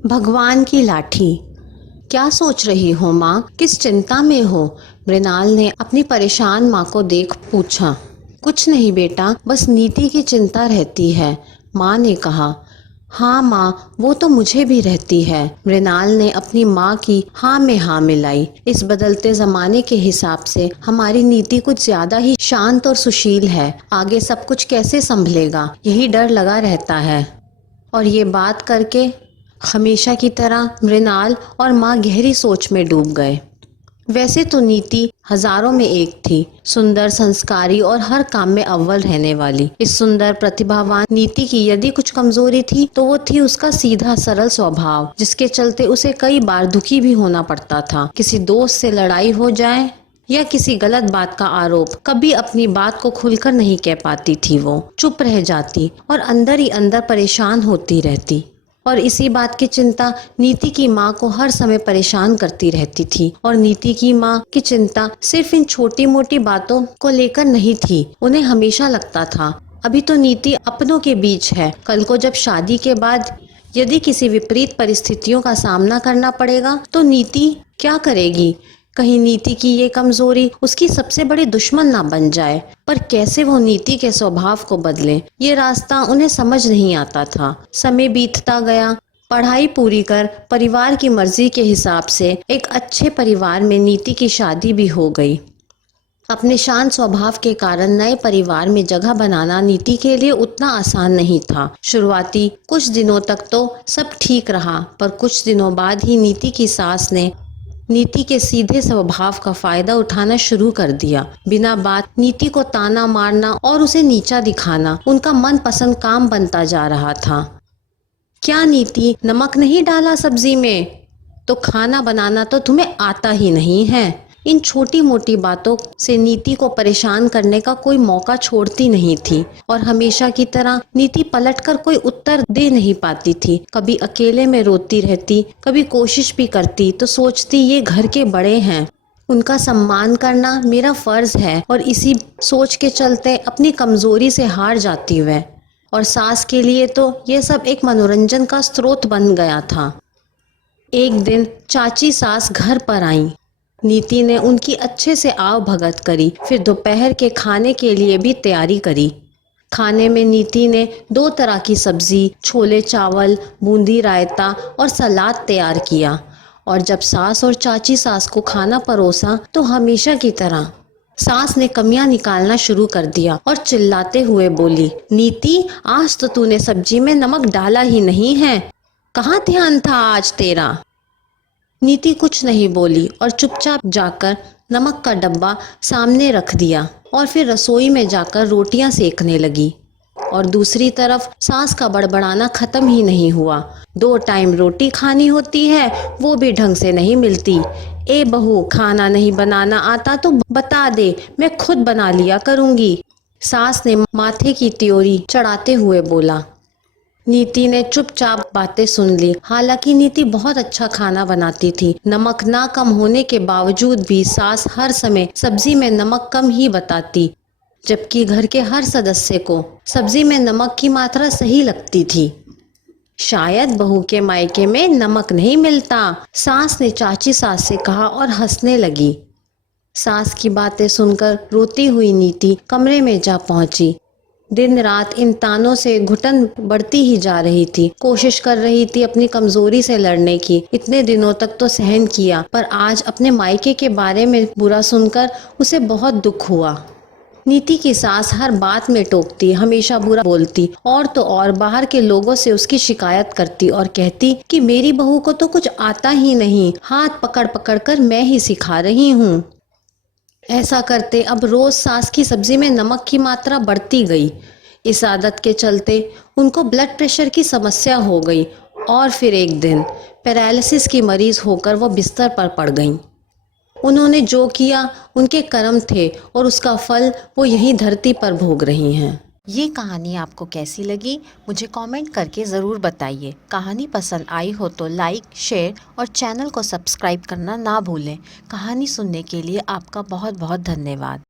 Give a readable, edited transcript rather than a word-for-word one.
भगवान की लाठी। क्या सोच रही हो माँ, किस चिंता में हो? मृणाल ने अपनी परेशान माँ को देख पूछा। कुछ नहीं बेटा, बस नीति की चिंता रहती है, माँ ने कहा। हाँ माँ, वो तो मुझे भी रहती है। मृणाल ने अपनी माँ की हाँ में हाँ मिलाई। इस बदलते जमाने के हिसाब से हमारी नीति कुछ ज्यादा ही शांत और सुशील है। आगे सब कुछ कैसे संभलेगा, यही डर लगा रहता है। और ये बात करके हमेशा की तरह मृणाल और माँ गहरी सोच में डूब गए। वैसे तो नीति हजारों में एक थी, सुंदर, संस्कारी और हर काम में अव्वल रहने वाली। इस सुंदर प्रतिभावान नीति की यदि कुछ कमजोरी थी तो वो थी उसका सीधा सरल स्वभाव, जिसके चलते उसे कई बार दुखी भी होना पड़ता था। किसी दोस्त से लड़ाई हो जाए या किसी गलत बात का आरोप, कभी अपनी बात को खुलकर नहीं कह पाती थी। वो चुप रह जाती और अंदर ही अंदर परेशान होती रहती। और इसी बात की चिंता नीति की माँ को हर समय परेशान करती रहती थी। और नीति की माँ की चिंता सिर्फ इन छोटी मोटी बातों को लेकर नहीं थी। उन्हें हमेशा लगता था अभी तो नीति अपनों के बीच है, कल को जब शादी के बाद यदि किसी विपरीत परिस्थितियों का सामना करना पड़ेगा तो नीति क्या करेगी? कहीं नीति की ये कमजोरी उसकी सबसे बड़ी दुश्मन ना बन जाए। पर कैसे वो नीति के स्वभाव को बदले, ये रास्ता उन्हें समझ नहीं आता था। समय बीतता गया। पढ़ाई पूरी कर परिवार की मर्जी के हिसाब से एक अच्छे परिवार में नीति की शादी भी हो गई। अपने शांत स्वभाव के कारण नए परिवार में जगह बनाना नीति के लिए उतना आसान नहीं था। शुरुआती कुछ दिनों तक तो सब ठीक रहा, पर कुछ दिनों बाद ही नीति की सास ने नीति के सीधे स्वभाव का फायदा उठाना शुरू कर दिया। बिना बात नीति को ताना मारना और उसे नीचा दिखाना उनका मनपसंद काम बनता जा रहा था। क्या नीति, नमक नहीं डाला सब्जी में? तो खाना बनाना तो तुम्हें आता ही नहीं है। इन छोटी मोटी बातों से नीति को परेशान करने का कोई मौका छोड़ती नहीं थी। और हमेशा की तरह नीति पलटकर कोई उत्तर दे नहीं पाती थी। कभी अकेले में रोती रहती, कभी कोशिश भी करती तो सोचती ये घर के बड़े हैं, उनका सम्मान करना मेरा फर्ज है। और इसी सोच के चलते अपनी कमजोरी से हार जाती वह। और सास के लिए तो ये सब एक मनोरंजन का स्रोत बन गया था। एक दिन चाची सास घर पर आई। नीति ने उनकी अच्छे से आव भगत करी, फिर दोपहर के खाने के लिए भी तैयारी करी। खाने में नीति ने 2 तरह की सब्जी, छोले चावल, बूंदी रायता और सलाद तैयार किया। और जब सास और चाची सास को खाना परोसा तो हमेशा की तरह सास ने कमियां निकालना शुरू कर दिया और चिल्लाते हुए बोली, नीति, आज तो तूने सब्जी में नमक डाला ही नहीं है, कहाँ ध्यान था आज तेरा? नीति कुछ नहीं बोली और चुपचाप जाकर नमक का डब्बा सामने रख दिया और फिर रसोई में जाकर रोटियां सेकने लगी। और दूसरी तरफ सास का बड़बड़ाना खत्म ही नहीं हुआ। 2 टाइम रोटी खानी होती है, वो भी ढंग से नहीं मिलती। ए बहू, खाना नहीं बनाना आता तो बता दे, मैं खुद बना लिया करूंगी, सास ने माथे की त्योरी चढ़ाते हुए बोला। नीति ने चुपचाप बातें सुन ली। हालांकि नीति बहुत अच्छा खाना बनाती थी। नमक ना कम होने के बावजूद भी सास हर समय सब्जी में नमक कम ही बताती, जबकि घर के हर सदस्य को सब्जी में नमक की मात्रा सही लगती थी। शायद बहू के मायके में नमक नहीं मिलता, सास ने चाची सास से कहा और हंसने लगी। सास की बातें सुनकर रोती हुई नीति कमरे में जा पहुंची। दिन रात इन तानों से घुटन बढ़ती ही जा रही थी। कोशिश कर रही थी अपनी कमजोरी से लड़ने की। इतने दिनों तक तो सहन किया, पर आज अपने मायके के बारे में बुरा सुनकर उसे बहुत दुख हुआ। नीति की सास हर बात में टोकती, हमेशा बुरा बोलती और तो और बाहर के लोगों से उसकी शिकायत करती और कहती कि मेरी बहू को तो कुछ आता ही नहीं, हाथ पकड़ पकड़ कर मैं ही सिखा रही हूँ। ऐसा करते अब रोज सास की सब्जी में नमक की मात्रा बढ़ती गई। इस आदत के चलते उनको ब्लड प्रेशर की समस्या हो गई और फिर एक दिन पैरालिसिस की मरीज होकर वो बिस्तर पर पड़ गईं। उन्होंने जो किया उनके कर्म थे और उसका फल वो यहीं धरती पर भोग रही हैं। ये कहानी आपको कैसी लगी मुझे कमेंट करके ज़रूर बताइए। कहानी पसंद आई हो तो लाइक, शेयर और चैनल को सब्सक्राइब करना ना भूलें। कहानी सुनने के लिए आपका बहुत बहुत धन्यवाद।